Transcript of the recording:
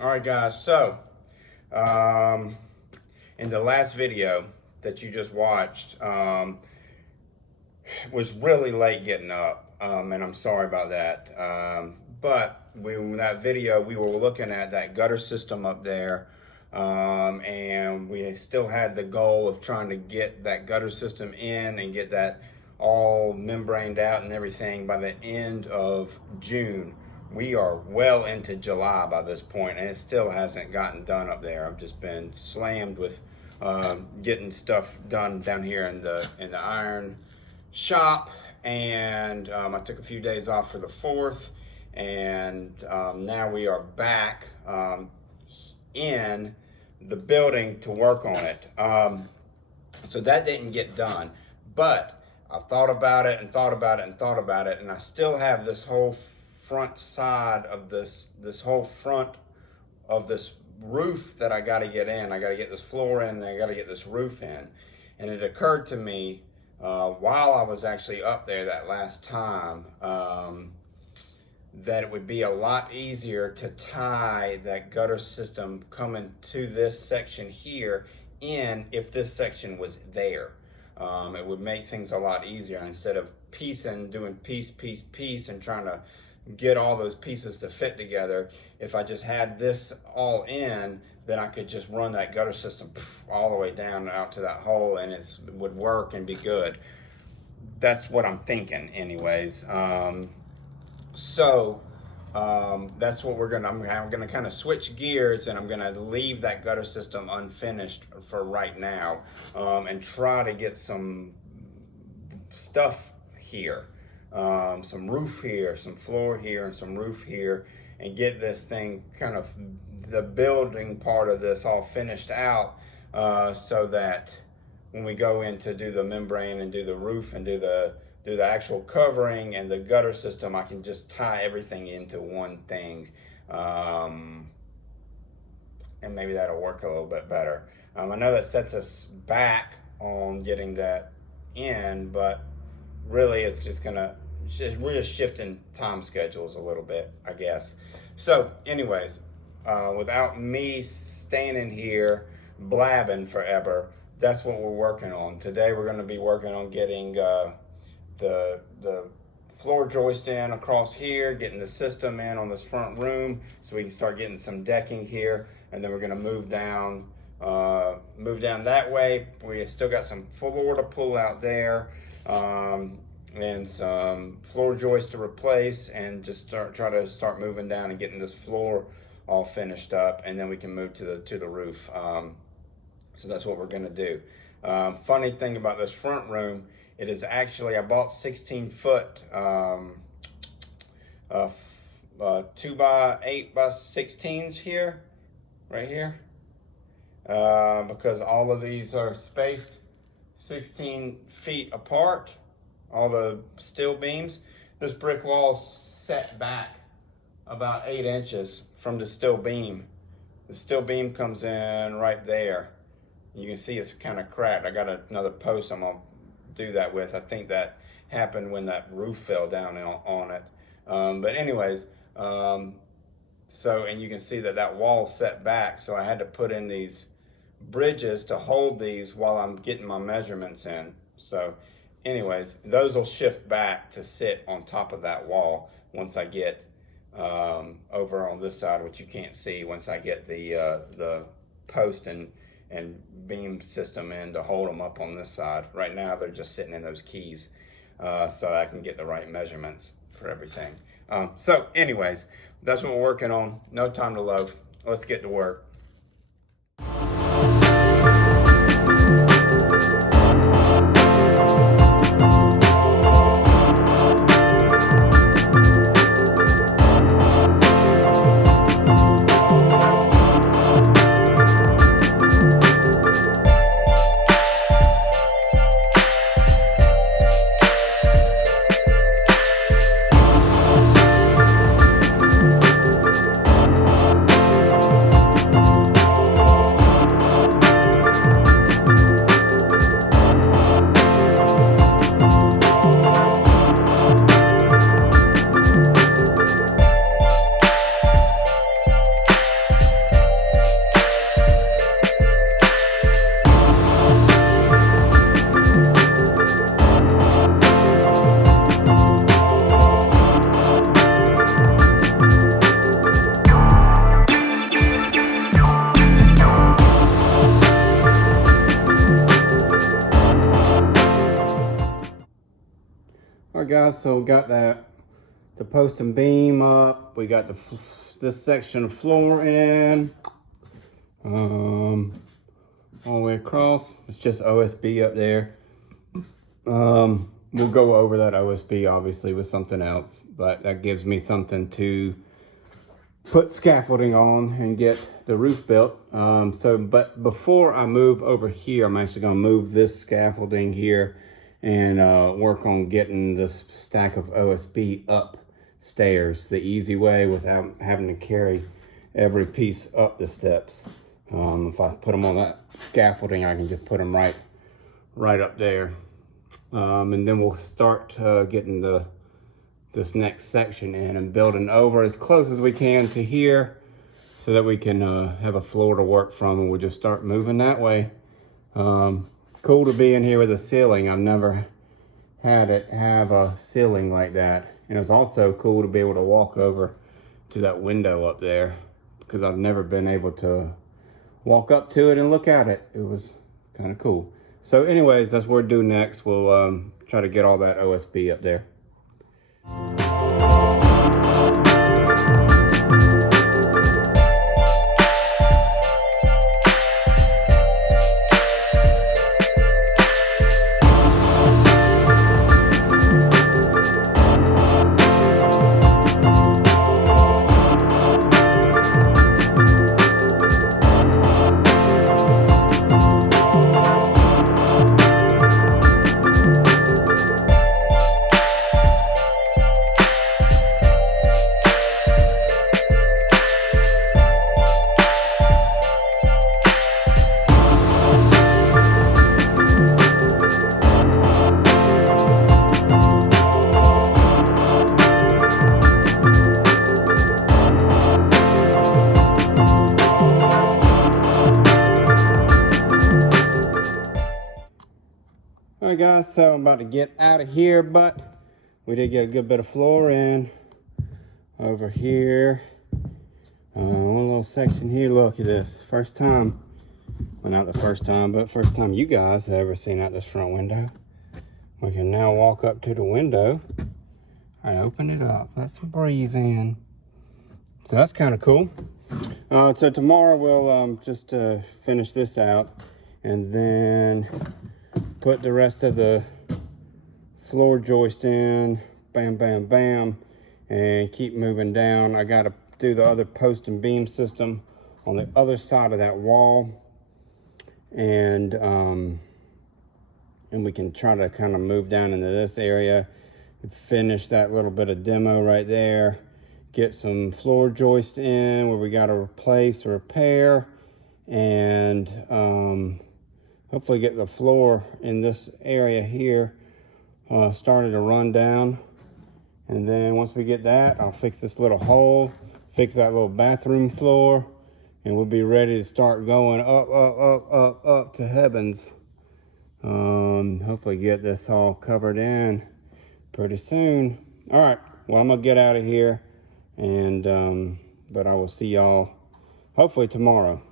All right, guys. So, in the last video that you just watched, was really late getting up, and I'm sorry about that. But in that video, we were looking at that gutter system up there, and we still had the goal of trying to get that gutter system in and get that all membraned out and everything by the end of June. We are well into July by this point, and it still hasn't gotten done up there. I've just been slammed with getting stuff done down here in the iron shop, and I took a few days off for the 4th, and now we are back in the building to work on it. So that didn't get done, but I thought about it and thought about it and thought about it, and I still have this whole front side of this whole front of this roof that I got to get in. I got to get this floor in, and I got to get this roof in. And it occurred to me while I was actually up there that last time that it would be a lot easier to tie that gutter system coming to this section here in if this section was there. It would make things a lot easier instead of doing piece, and trying to get all those pieces to fit together. If I just had this all in, then I could just run that gutter system all the way down out to that hole, and it would work and be good. That's what I'm thinking anyways. So that's what I'm gonna kind of switch gears, and I'm gonna leave that gutter system unfinished for right now, and try to get some stuff here. Some roof here, some floor here, and some roof here, and get this thing kind of the building part of this all finished out, so that when we go in to do the membrane and do the roof and do the actual covering and the gutter system, I can just tie everything into one thing, and maybe that'll work a little bit better. I know that sets us back on getting that in, but really it's just we're just shifting time schedules a little bit, I guess. So anyways, without me standing here blabbing forever, that's what we're working on. Today we're going to be working on getting the floor joist in across here, getting the system in on this front room so we can start getting some decking here, and then we're going to move down that way. We still got some floor to pull out there, and some floor joists to replace, and just try to start moving down and getting this floor all finished up, and then we can move to the roof. So that's what we're going to do. Funny thing about this front room, it is actually, I bought 16-foot 2x8x16s here, right here, because all of these are spaced 16 feet apart. All the steel beams. This brick wall set back about 8 inches from the steel beam. The steel beam comes in right there. You can see it's kind of cracked. I got another post I'm gonna do that with. I think that happened when that roof fell down on it. But anyways, so, and you can see that wall set back, so I had to put in these bridges to hold these while I'm getting my measurements in. So anyways, those will shift back to sit on top of that wall once I get over on this side, which you can't see, once I get the post and beam system in to hold them up on this side. Right now they're just sitting in those keys, so I can get the right measurements for everything. So anyways, that's what we're working on. No time to love. Let's get to work. guys, so we got the post and beam up. We got this section of floor in. All the way across. It's just OSB up there. We'll go over that OSB obviously with something else, but that gives me something to put scaffolding on and get the roof built. But before I move over here, I'm actually gonna move this scaffolding here and work on getting this stack of OSB upstairs the easy way without having to carry every piece up the steps. If I put them on that scaffolding, I can just put them right up there. And then we'll start getting this next section in and building over as close as we can to here so that we can have a floor to work from, and we'll just start moving that way. Cool to be in here with a ceiling. I've never had it have a ceiling like that. And it's also cool to be able to walk over to that window up there, because I've never been able to walk up to it and look at it. It was kind of cool. So anyways, that's what we'll do next. We'll try to get all that OSB up there. Alright guys, so I'm about to get out of here, but we did get a good bit of floor in over here. One little section here. Look at this. First time, well, not the first time, but first time you guys have ever seen out this front window. We can now walk up to the window and open it up. Let some breeze in. So that's kind of cool. So tomorrow we'll just finish this out and then put the rest of the floor joist in, bam, bam, bam, and keep moving down. I gotta do the other post and beam system on the other side of that wall. And we can try to kind of move down into this area, finish that little bit of demo right there, get some floor joist in where we gotta replace or repair, and hopefully get the floor in this area here started to run down. And then once we get that, I'll fix this little hole, fix that little bathroom floor, and we'll be ready to start going up to heavens. Hopefully get this all covered in pretty soon. All right, well, I'm gonna get out of here, and but I will see y'all hopefully tomorrow.